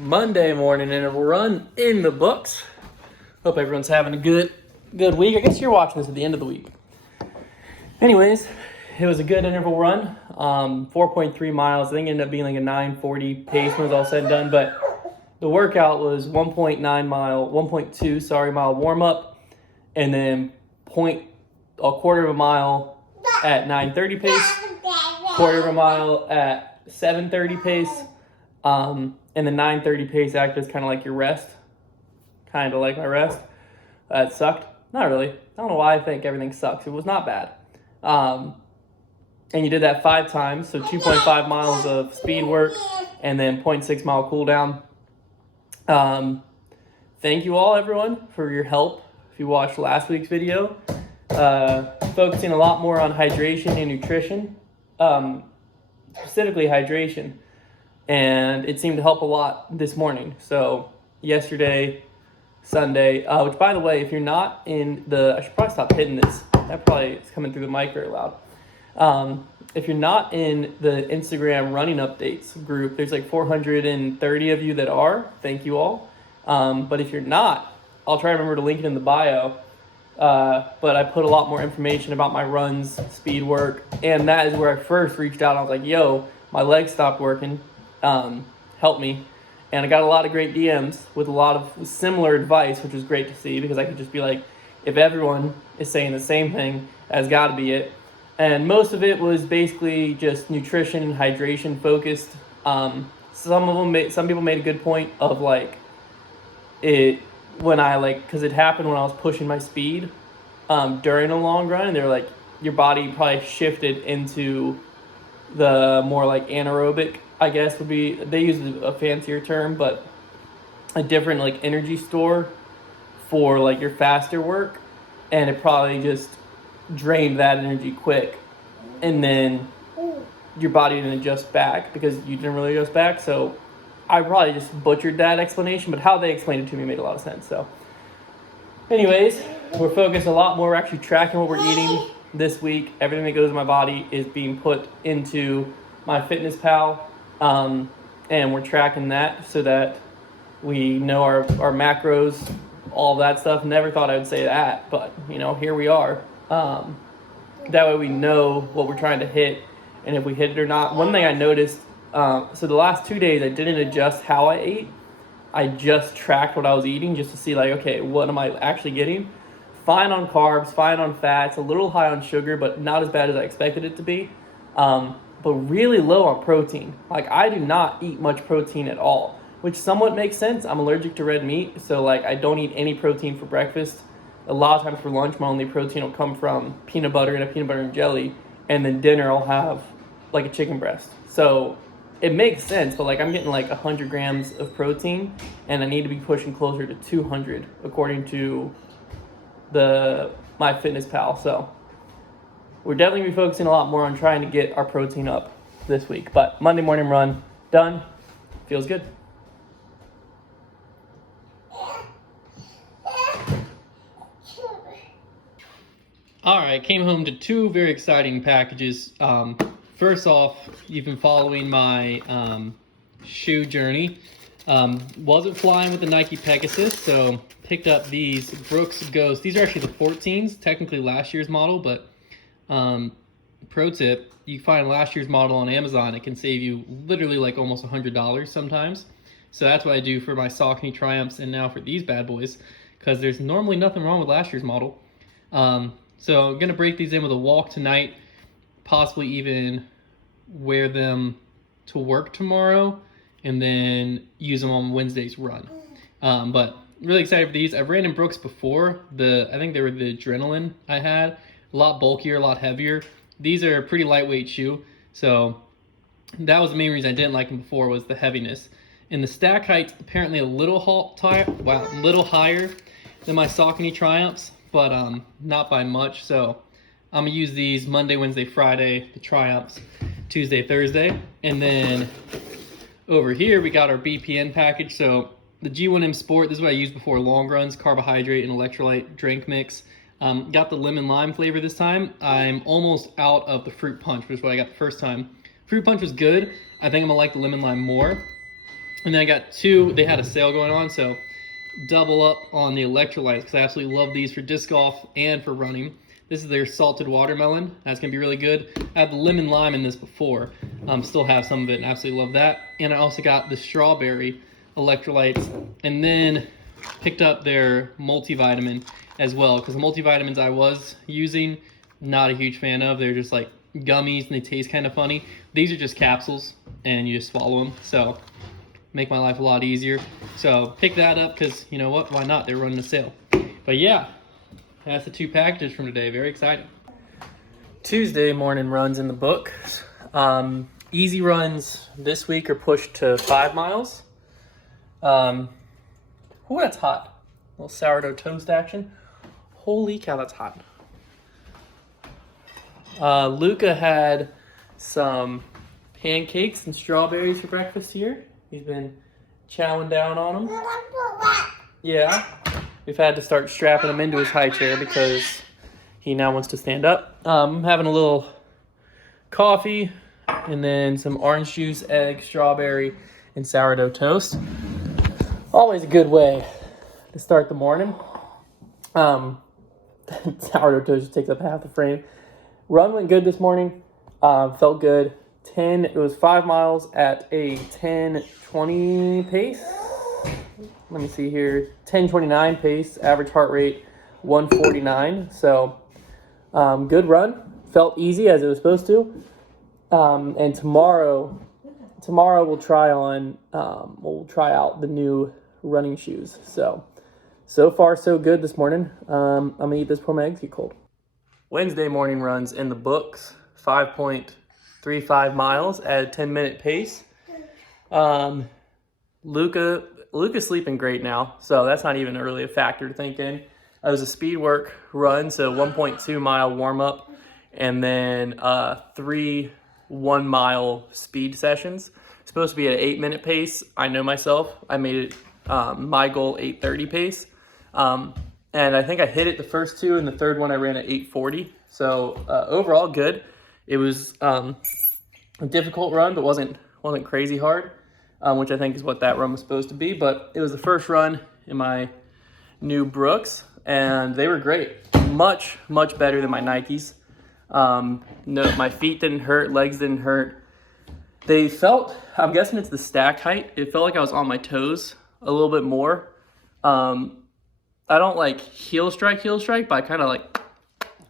Monday morning interval run in the books. Hope everyone's having a good week. I guess you're watching this at the end of the week. Anyways, it was a good interval run. 4.3 miles. I think it ended up being like a 9:40 pace when it was all said and done. But the workout was 1.2 mile warm up, and then a quarter of a mile at 9:30 pace, quarter of a mile at 7:30 pace. And the 9:30 pace acted as kind of like your rest. Kind of like my rest. It sucked. Not really. I don't know why I think everything sucks. It was not bad. And you did that 5 times, so 2.5 miles of speed work and then 0.6 mile cool down. Thank you all, everyone, for your help. If you watched last week's video, focusing a lot more on hydration and nutrition, specifically hydration. And it seemed to help a lot this morning. So yesterday, Sunday, which by the way, if you're not in I should probably stop hitting this. That probably is coming through the mic very loud. If you're not in the Instagram running updates group, there's like 430 of you that are. Thank you all. But if you're not, I'll try to remember to link it in the bio. But I put a lot more information about my runs, speed work, and that is where I first reached out. I was like, yo, my legs stopped working. Help me. And I got a lot of great DMs with a lot of similar advice, which was great to see because I could just be like, if everyone is saying the same thing, that's got to be it. And most of it was basically just nutrition and hydration focused. Some people made a good point of like it when because it happened when I was pushing my speed during a long run, and they're like, your body probably shifted into the more like anaerobic, I guess would be, they use a fancier term, but a different like energy store for like your faster work, and it probably just drained that energy quick, and then your body didn't adjust back because you didn't really adjust back. So I probably just butchered that explanation, but how they explained it to me made a lot of sense. So anyways, we're focused a lot more. We're actually tracking what we're eating this week. Everything that goes in my body is being put into my Fitness Pal. And we're tracking that so that we know our macros, all that stuff. Never thought I would say that, but here we are. That way we know what we're trying to hit and if we hit it or not. One thing I noticed, so the last 2 days I didn't adjust how I ate. I just tracked what I was eating just to see like, okay, what am I actually getting? Fine on carbs, fine on fats, a little high on sugar, but not as bad as I expected it to be. But really low on protein. Like I do not eat much protein at all, which somewhat makes sense. I'm allergic to red meat, so like I don't eat any protein for breakfast. A lot of times for lunch, my only protein will come from peanut butter and a peanut butter and jelly, and then dinner I'll have like a chicken breast. So it makes sense, but like I'm getting like 100 grams of protein, and I need to be pushing closer to 200 according to my Fitness Pal. So we're definitely going to be focusing a lot more on trying to get our protein up this week. But Monday morning run, done. Feels good. All right, came home to 2 very exciting packages. First off, you've been following my shoe journey. Wasn't flying with the Nike Pegasus, so picked up these Brooks Ghost. These are actually the 14s, technically last year's model, but pro tip, you can find last year's model on Amazon. It can save you literally like almost $100 sometimes. So that's what I do for my Saucony Triumphs and now for these bad boys, because there's normally nothing wrong with last year's model. So I'm going to break these in with a walk tonight, possibly even wear them to work tomorrow, and then use them on Wednesday's run. But really excited for these. I've ran in Brooks before. I think they were the Adrenaline I had. A lot bulkier, a lot heavier. These are a pretty lightweight shoe, so that was the main reason I didn't like them before, was the heaviness. And the stack height's apparently a little higher than my Saucony Triumphs, but not by much. So I'm gonna use these Monday, Wednesday, Friday, the Triumphs, Tuesday, Thursday. And then over here we got our BPN package. So the G1M Sport, this is what I used before long runs, carbohydrate and electrolyte drink mix. Got the lemon lime flavor this time. I'm almost out of the fruit punch, which is what I got the first time. Fruit punch was good. I think I'm gonna like the lemon lime more. And then I got two. They had a sale going on, so double up on the electrolytes because I absolutely love these for disc golf and for running. This is their salted watermelon. That's going to be really good. I had the lemon lime in this before. Still have some of it and absolutely love that. And I also got the strawberry electrolytes. And then picked up their multivitamin as well because the multivitamins I was using, not a huge fan of. They're just like gummies and they taste kind of funny. These are just capsules and you just swallow them. So make my life a lot easier. So pick that up because you know what? Why not? They're running a sale. But yeah, that's the two packages from today. Very exciting. Tuesday morning runs in the book. Easy runs this week are pushed to 5 miles. Oh, that's hot. A little sourdough toast action. Holy cow, that's hot. Luca had some pancakes and strawberries for breakfast here. He's been chowing down on them. Yeah. We've had to start strapping him into his high chair because he now wants to stand up. Having a little coffee and then some orange juice, egg, strawberry, and sourdough toast. Always a good way to start the morning. Sourdough toast just takes up half the frame. Run went good this morning. Felt good. It was 5 miles at a 10:20 pace. Let me see here. 10:29 pace. Average heart rate 149. So good run. Felt easy as it was supposed to. And tomorrow we'll try out the new running shoes. So far so good this morning. I'm gonna eat this before my eggs get cold. Wednesday morning runs in the books. 5.35 miles at a 10-minute pace. Luca's sleeping great now, so that's not even really a factor to think in. It was a speed work run, so 1.2 mile warm up, and then 3 1-mile speed sessions. It's supposed to be at an 8-minute pace. I know myself. I made it my goal 8:30 pace, and I think I hit it the first two, and the third one I ran at 8:40. So overall good. It was a difficult run, but wasn't crazy hard, which I think is what that run was supposed to be. But it was the first run in my new Brooks, and they were great. Much better than my Nikes. No, my feet didn't hurt, legs didn't hurt. They felt, I'm guessing it's the stack height. It felt like I was on my toes a little bit more. I don't like heel strike, but I kind of like,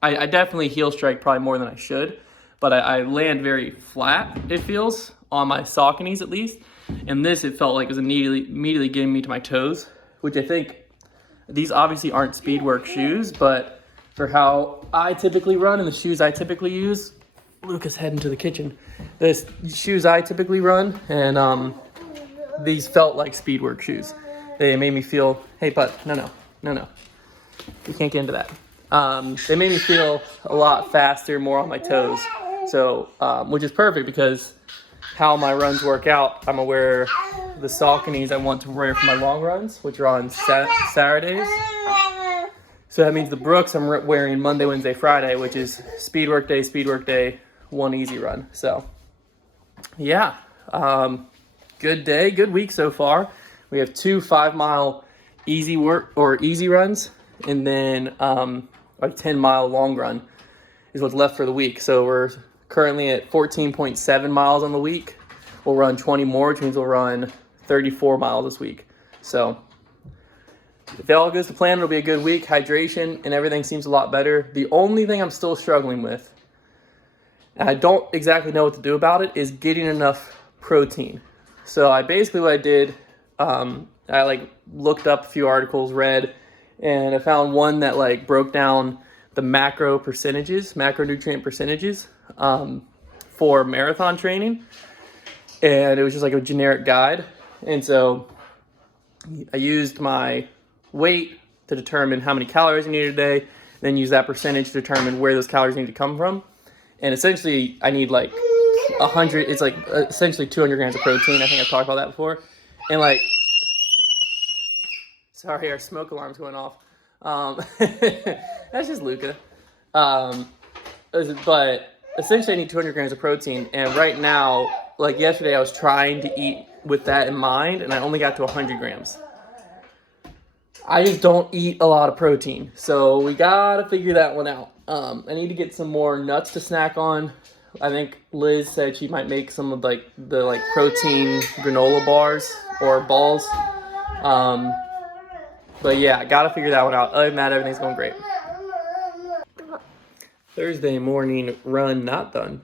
I definitely heel strike probably more than I should. But I land very flat, it feels, on my Sauconys at least. And this, it felt like it was immediately getting me to my toes, which I think, these obviously aren't speedwork shoes, but for how I typically run and the shoes I typically use, Luca's heading to the kitchen. The shoes I typically run, and these felt like speedwork shoes. They made me feel, hey, bud, no. You can't get into that. They made me feel a lot faster, more on my toes. So, which is perfect because how my runs work out, I'm gonna wear the Sauconys I want to wear for my long runs, which are on Saturdays. So that means the Brooks I'm wearing Monday, Wednesday, Friday, which is speed work day, one easy run. So, yeah, good day, good week so far. We have 2 5-mile easy runs, and then a 10-mile long run is what's left for the week. So we're currently at 14.7 miles on the week. We'll run 20 more, which means we'll run 34 miles this week. So if it all goes to plan, it'll be a good week. Hydration and everything seems a lot better. The only thing I'm still struggling with, and I don't exactly know what to do about it, is getting enough protein. So what I did, I looked up a few articles, read, and I found one that broke down the macronutrient percentages for marathon training, and it was just like a generic guide. And so I used my weight to determine how many calories I needed a day, then use that percentage to determine where those calories need to come from. And essentially I need 100, it's essentially 200 grams of protein. I think I've talked about that before. And sorry, our smoke alarm's going off. That's just Luca. But essentially I need 200 grams of protein. And right now, yesterday I was trying to eat with that in mind, and I only got to 100 grams. I just don't eat a lot of protein, so we gotta figure that one out. I need to get some more nuts to snack on. I think Liz said she might make some of the protein granola bars or balls. But yeah, gotta figure that one out. Other than that, everything's going great. Thursday morning run not done.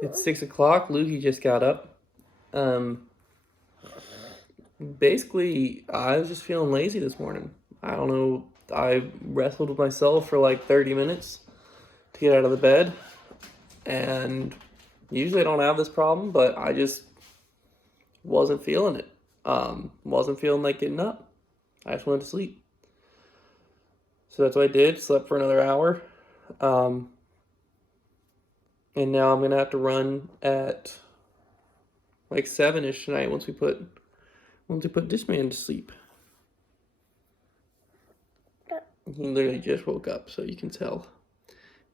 It's 6 o'clock. Lucy just got up. Basically, I was just feeling lazy this morning. I don't know. I wrestled with myself for like 30 minutes to get out of the bed. And usually I don't have this problem, but I just wasn't feeling it. Wasn't feeling like getting up. I just went to sleep. So that's what I did. Slept for another hour. And now I'm going to have to run at like 7-ish tonight once we put this man to sleep. He literally just woke up, so you can tell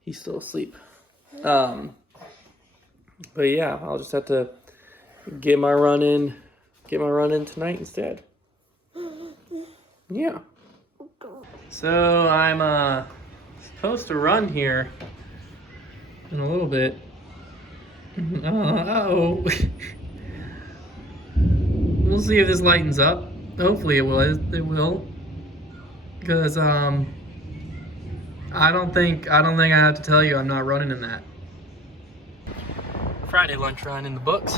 he's still asleep. But yeah, I'll just have to get my run in tonight instead. Yeah. So I'm supposed to run here in a little bit. Oh. We'll see if this lightens up. Hopefully it will. It will. Because I don't think I have to tell you I'm not running in that. Friday lunch run in the books.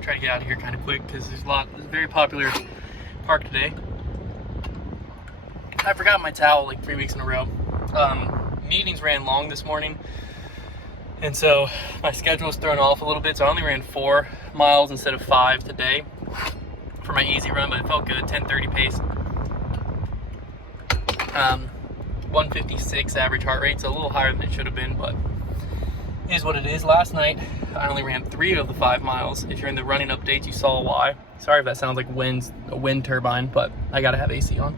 Try to get out of here kind of quick because there's a very popular park today. I forgot my towel like 3 weeks in a row. Meetings ran long this morning, and so my schedule was thrown off a little bit. So I only ran 4 miles instead of 5 today for my easy run, but it felt good. 10:30 pace. 156 average heart rate, so a little higher than it should have been, but it is what it is. Last night, I only ran 3 of the 5 miles. If you're in the running updates, you saw why. Sorry if that sounds like a wind turbine, but I gotta have AC on.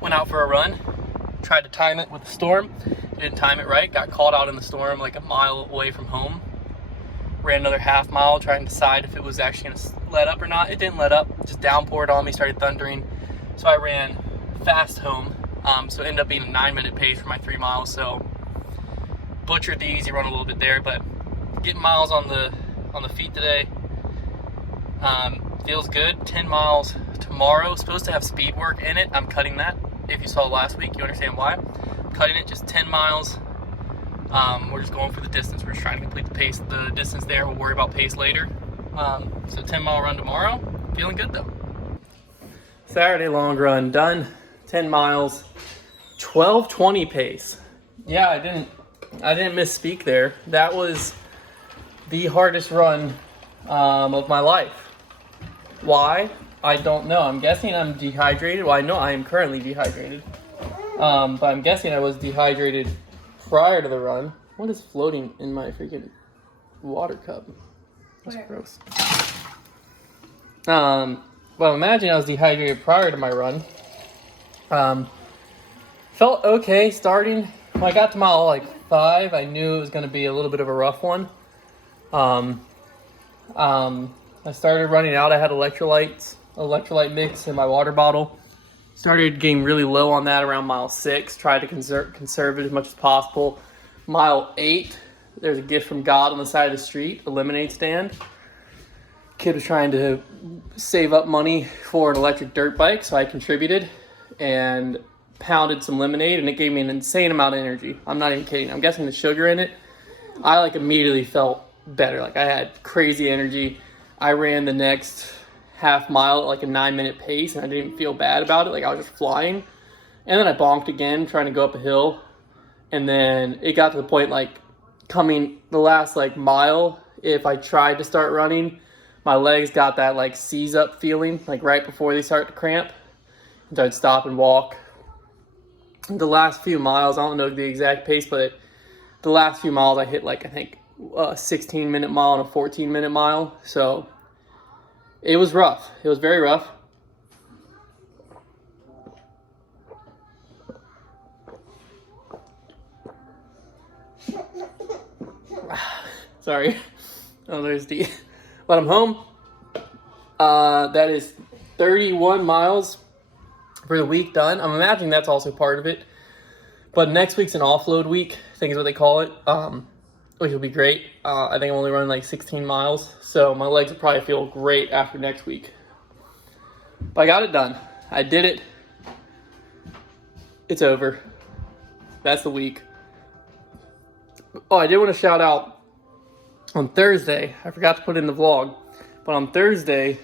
Went out for a run, tried to time it with the storm, didn't time it right, got caught out in the storm like a mile away from home. Ran another half mile, trying to decide if it was actually gonna let up or not. It didn't let up, just downpoured on me, started thundering. So I ran fast home, so it ended up being a 9-minute pace for my 3 miles. So butchered the easy run a little bit there, but getting miles on the feet today feels good. 10 miles tomorrow, supposed to have speed work in it. I'm cutting that. If you saw last week, you understand why. I'm cutting it, just 10 miles. We're just going for the distance. We're just trying to complete the distance there. We'll worry about pace later. So 10-mile run tomorrow. Feeling good though. Saturday long run done. 10 miles, 12:20 pace. Yeah, I didn't misspeak there. That was the hardest run of my life. Why? I don't know. I'm guessing I'm dehydrated. Well, I know I am currently dehydrated. But I'm guessing I was dehydrated prior to the run. What is floating in my freaking water cup? That's gross. Well, imagine I was dehydrated prior to my run. Felt okay starting. When I got to mile 5, I knew it was going to be a little bit of a rough one. I started running out. I had electrolyte mix in my water bottle. Started getting really low on that around mile 6. Tried to conserve it as much as possible. Mile 8, there's a gift from God on the side of the street, a lemonade stand. Kid was trying to save up money for an electric dirt bike, so I contributed and pounded some lemonade, and it gave me an insane amount of energy. I'm not even kidding. I'm guessing the sugar in it. I immediately felt better. I had crazy energy. I ran the next half mile at a 9-minute pace, and I didn't even feel bad about it. I was just flying. And then I bonked again trying to go up a hill. And then it got to the point coming the last mile, if I tried to start running, my legs got that seize up feeling right before they start to cramp. And so I'd stop and walk. The last few miles, I don't know the exact pace, but the last few miles I hit I think a 16-minute mile and a 14-minute mile. So it was rough. It was very rough. Sorry. Oh, there's D. But I'm home. That is 31 miles for the week done. I'm imagining that's also part of it. But next week's an offload week, I think is what they call it, which will be great. I think I'm only running like 16 miles, so my legs will probably feel great after next week. But I got it done. I did it. It's over. That's the week. Oh, I did want to shout out on Thursday. I forgot to put it in the vlog, but on Thursday,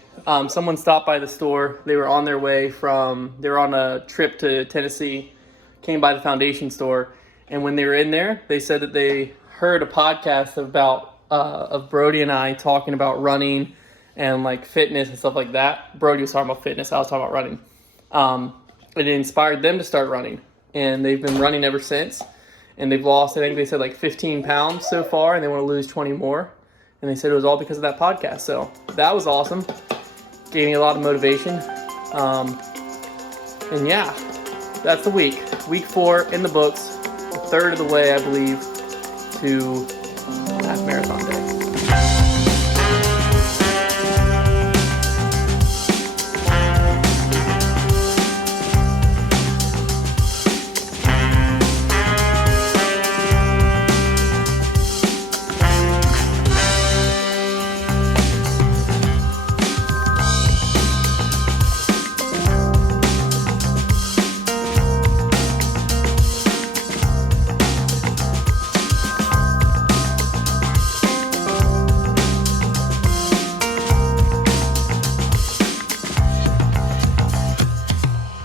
someone stopped by the store. They were on their way they were on a trip to Tennessee, came by the foundation store, and when they were in there, they said that they heard a podcast of Brody and I talking about running and like fitness and stuff like that. Brody was talking about fitness, I was talking about running. It inspired them to start running, and they've been running ever since. And they've lost, I think they said like 15 pounds so far, and they want to lose 20 more. And they said it was all because of that podcast. So that was awesome. Gave me a lot of motivation. And yeah, that's the week. Week 4 in the books. A third of the way, I believe, to half marathon day.